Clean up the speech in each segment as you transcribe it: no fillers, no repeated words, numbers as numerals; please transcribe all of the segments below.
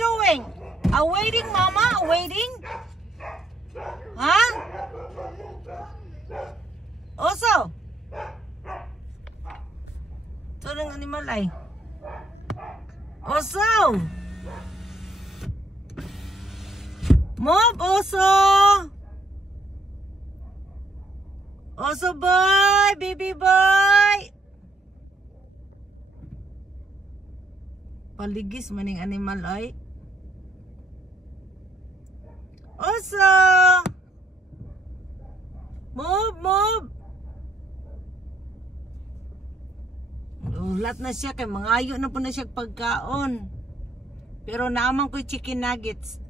doing? Awaiting, Mama? Awaiting? Huh? Oso? Ito ng animal ay. Oso! Move, Oso! Oso boy! Baby boy! Paligis maning animal ay. Oso! Move, move! Ulat na siya kay mangayo na po na siya pagkaon. Pero naaman ko chicken nuggets.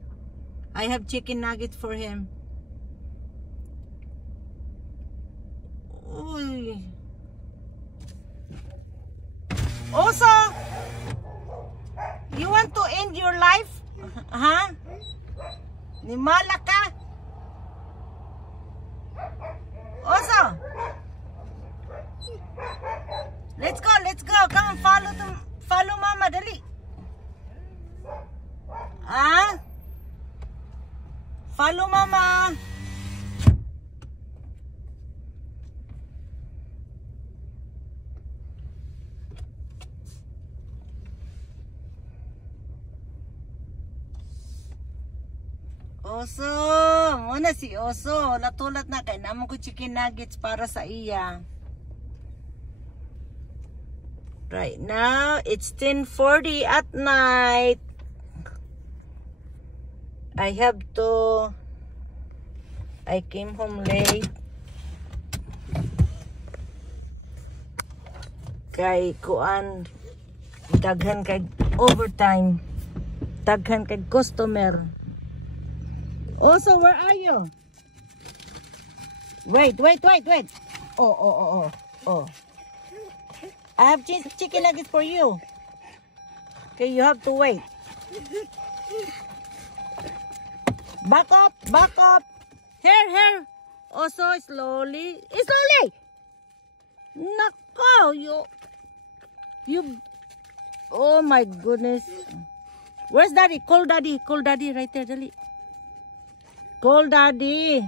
I have chicken nuggets for him. Uy. Oso! You want to end your life? Huh? Nimala ka? Oso! Let's go, let's go. Come and follow Mama, dali. Ah? Follow Mama. Oso, muna si Oso. Latulat na kay naman ko chicken nuggets para sa iya. Right now, it's 10:40 at night. I came home late. Kay kuan, daghan kay overtime. Daghan kay customer. Also, where are you? Wait. Oh. I have chicken nuggets for you. Okay, you have to wait. Back up. Here. Also, slowly. Nako, you. Oh my goodness. Where's Daddy? Call Daddy right there, Dali. Call Daddy.